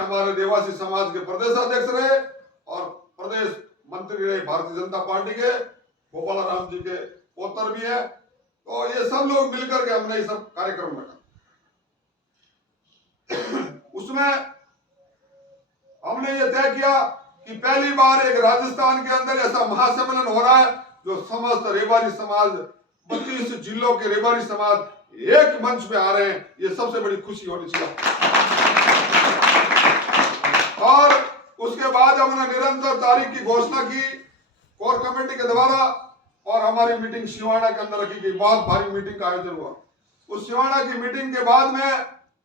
हमारे देवासी समाज के प्रदेश अध्यक्ष रहे और प्रदेश मंत्री रहे भारतीय जनता पार्टी के, गोपाल राम जी के पोतर भी है। तो ये सब लोग मिलकर के हमने ये सब कार्यक्रम रखा। उसमें हमने ये तय किया कि पहली बार एक राजस्थान के अंदर ऐसा महासम्मेलन हो रहा है जो समस्त रेबारी समाज, 32 जिलों के रेबारी समाज एक मंच पे आ रहे हैं। ये सबसे बड़ी खुशी होनी चाहिए। और उसके बाद हमने निरंतर तारीख की घोषणा की कोर कमेटी के द्वारा, और हमारी मीटिंग सिवाड़ा के अंदर रखी गई। बहुत भारी मीटिंग का आयोजन हुआ। उस सिवाड़ा की मीटिंग के बाद में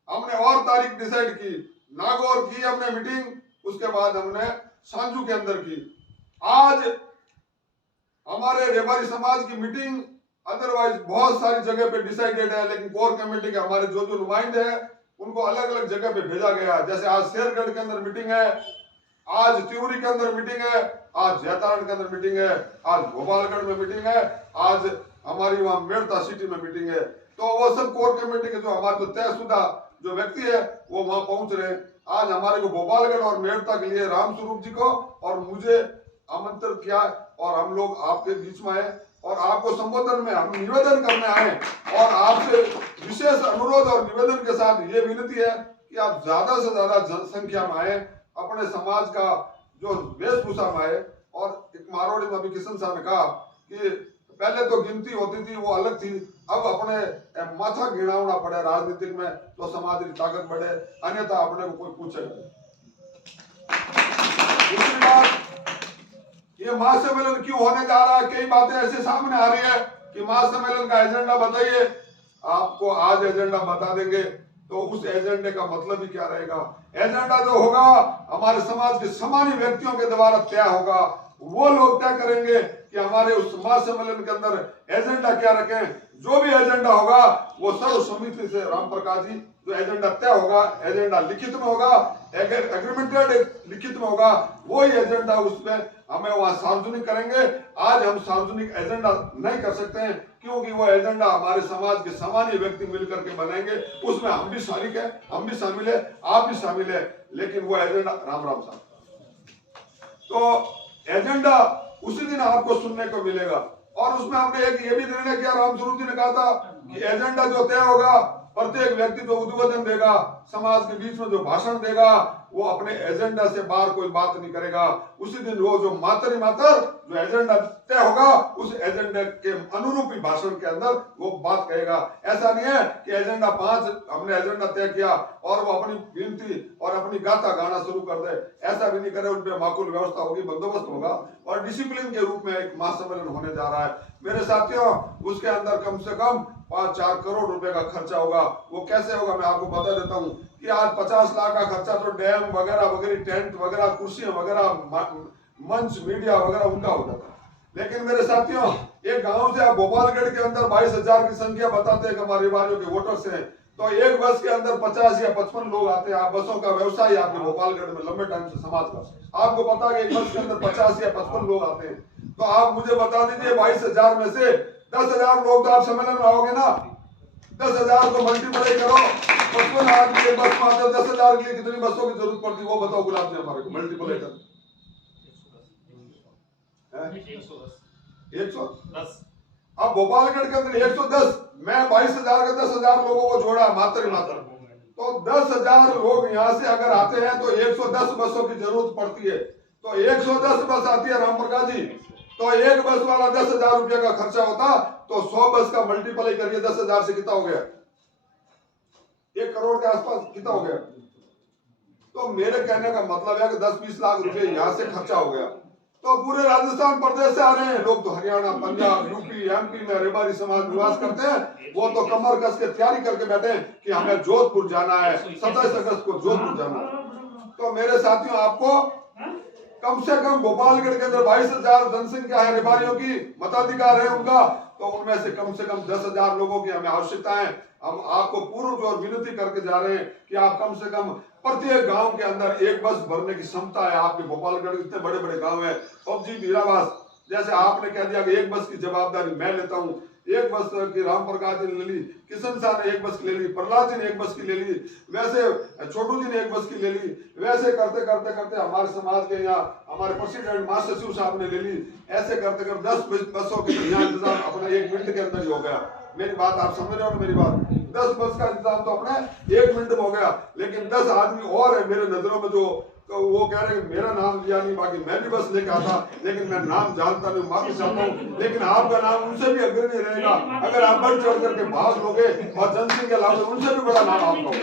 हमने और तारीख डिसाइड की, नागौर की हमने मीटिंग, उसके बाद हमने सांजू के अंदर की। आज हमारे रेबारी समाज की मीटिंग अदरवाइज बहुत सारी जगह पे डिसाइडेड है, लेकिन कोर कमेटी के हमारे जो जो नुमाइंदे हैं उनको अलग अलग जगह पे भेजा गया। जैसे आज शेरगढ़ के अंदर मीटिंग है, आज त्यूरी के अंदर मीटिंग है, आज जैतारण के अंदर मीटिंग है, आज भोपालगढ़ में मीटिंग है, आज हमारी वहां मेड़ता सिटी में मीटिंग है। तो वो सब कोर कमेटी के जो हमारे जो तयशुदा जो व्यक्ति है वो वहां पहुंच रहे हैं। आज हमारे को भोपालगढ़ और मेड़ता के लिए राम स्वरूप जी को और मुझे आमंत्रित किया और हम लोग आपके बीच में आए और आपको संबोधन में हम निवेदन करने आए और आपसे विशेष अनुरोध और निवेदन के साथ ये विनती है कि आप ज्यादा से ज्यादा जनसंख्या में आए, अपने समाज का जो वेशभूषा में आए। और एक मारवाड़ी में अभी किशन साहब ने कहा कि पहले तो गिनती होती थी वो अलग थी, अब अपने माथा गिरावना पड़े राजनीतिक में तो समाज की ताकत बढ़े, अन्यथा अपने को कोई पूछेगा। दूसरी बात, ये महासम्मेलन क्यों होने जा रहा है? कई बातें ऐसे सामने आ रही है कि महासम्मेलन का एजेंडा बताइए। आपको आज एजेंडा बता देंगे तो उस एजेंडे का मतलब ही क्या रहेगा। एजेंडा जो होगा हमारे समाज के सामान्य व्यक्तियों के द्वारा तय होगा। वो लोग तय करेंगे कि हमारे उस महासम्मेलन के अंदर एजेंडा क्या रखें। जो भी एजेंडा होगा वो सर्व समिति से राम प्रकाश जी जो एजेंडा तय होगा, एजेंडा लिखित में होगा, एग्रीमेंटेड लिखित में होगा, वही एजेंडा उसमें हमें वहां सार्वजनिक करेंगे। आज हम सार्वजनिक एजेंडा नहीं कर सकते हैं क्योंकि वो एजेंडा हमारे समाज के सामान्य व्यक्ति मिलकर के बनाएंगे। उसमें हम भी शारिक है, हम भी शामिल है, आप भी शामिल है, लेकिन वो एजेंडा राम राम साहब तो एजेंडा उसी दिन आपको सुनने को मिलेगा। और उसमें हमने एक ये भी निर्णय किया, राम स्वरूप जी ने कहा था कि एजेंडा जो तय होगा प्रत्येक व्यक्ति जो उद्बोधन देगा, समाज के बीच में जो भाषण देगा, वो अपने एजेंडा से बाहर कोई बात नहीं करेगा। उसी दिन वो जो मातर जो एजेंडा तय होगा उस एजेंडे के अनुरूप ही भाषण के अंदर वो बात कहेगा। ऐसा नहीं है कि एजेंडा 5 हमने एजेंडा तय किया और वो अपनी विनती और अपनी गाथा गाना शुरू कर दे, ऐसा भी नहीं करे। उनपे माकूल व्यवस्था होगी, बंदोबस्त होगा और डिसिप्लिन के रूप में एक महासम्मेलन होने जा रहा है। मेरे साथियों, उसके अंदर कम से कम 5-4 करोड़ रुपए का खर्चा होगा। वो कैसे होगा मैं आपको बता देता हूँ कि आज 50 लाख का खर्चा तो डैम वगैरह वगैरह, टेंट वगैरह, कुर्सियां वगैरह, मंच, मीडिया वगैरह उनका होता था। लेकिन मेरे साथियों, एक गांव से आप भोपालगढ़ के अंदर 22,000 की संख्या बताते हैं कि हमारे रिवारियों के वोटर्स हैं, तो एक बस के अंदर 50 या 55 लोग आते हैं। आप बसों का व्यवसाय आपके भोपालगढ़ में लंबे टाइम से समाज का, आपको पता है कि एक बस के अंदर 50 या 55 लोग आते हैं। तो आप मुझे बता दीजिए 22,000 में से 10,000 लोग तो आप सम्मेलन में आओगे ना। 10,000 को मल्टीप्लाई करो, 55 आदमी के बस में आते, 10,000 के लिए कितनी बसों की जरूरत पड़ती है वो बताओ गुलाब जी हमारे को, मल्टीप्लाई कर 110। अब भोपालगढ़ के अंदर 110, मैं 22,000 का 10,000 लोगों को जोड़ा मात्र तो 10,000 लोग यहाँ से अगर आते हैं तो 110 बसों की जरूरत पड़ती है। तो 110 बस आती है राम प्रकाश जी, तो एक बस वाला 10,000 रुपये का खर्चा होता, तो 100 बस का मल्टीप्लाई करिए 10,000 से कितना हो गया, 1 करोड़ के आसपास कितना हो गया। तो मेरे कहने का मतलब है कि 10-20 लाख रुपए यहाँ से खर्चा हो गया। तो पूरे राजस्थान प्रदेश से आ रहे हैं लोग, तो हरियाणा, पंजाब, यूपी, एमपी में रेबारी समाज निवास करते हैं। वो तो कमर कस के तैयारी करके बैठे हैं कि हमें जोधपुर जाना है, 27 अगस्त को जोधपुर जाना है। तो मेरे साथियों, आपको कम से कम भोपालगढ़ के अंदर 22,000 जनसंख्या है, रेबारियों की मताधिकार है उनका, तो उनमें से कम 10,000 लोगों की हमें आवश्यकता है। हम आपको पूर्व जो विनती करके जा रहे हैं कि आप कम से कम प्रत्येक गांव के अंदर एक बस भरने की क्षमता है। आपके भोपालगढ़ इतने बड़े बड़े गांव है, पबजी, वीरावास, जैसे आपने कह दिया कि एक बस की जवाबदारी मैं लेता हूं, एक बस की राम प्रकाश जी ने ले ली, किशन शाह ने एक बस की ले ली, प्रहलाद जी ने एक बस की ले ली, वैसे छोटू जी ने एक बस की ले ली, वैसे करते करते करते हमारे समाज के यहाँ हमारे प्रेसिडेंट मास्टर सचिव साहब ने ले ली। ऐसे करते करते 10 बसों के यहाँ इंतजाम अपना 1 मिनट के अंदर ही हो गया। मेरी बात आप समझ रहे हो ना मेरी बात? 10 बस का इंतजाम तो अपने 1 मिनट में हो गया, लेकिन 10 आदमी और है मेरे नजरों में जो तो वो कह रहे हैं मेरा नाम लिया नहीं, बाकी मैं भी बस लेके आता, लेकिन मैं नाम जानता नहीं, माफी चाहता हूँ, लेकिन आपका नाम उनसे भी अग्रणी रहेगा अगर आप बढ़ चढ़ करके भाग लोगे और जनसिंह के अलावा उनसे भी बड़ा नाम आपका होगा।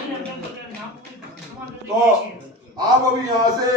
तो आप अभी यहाँ से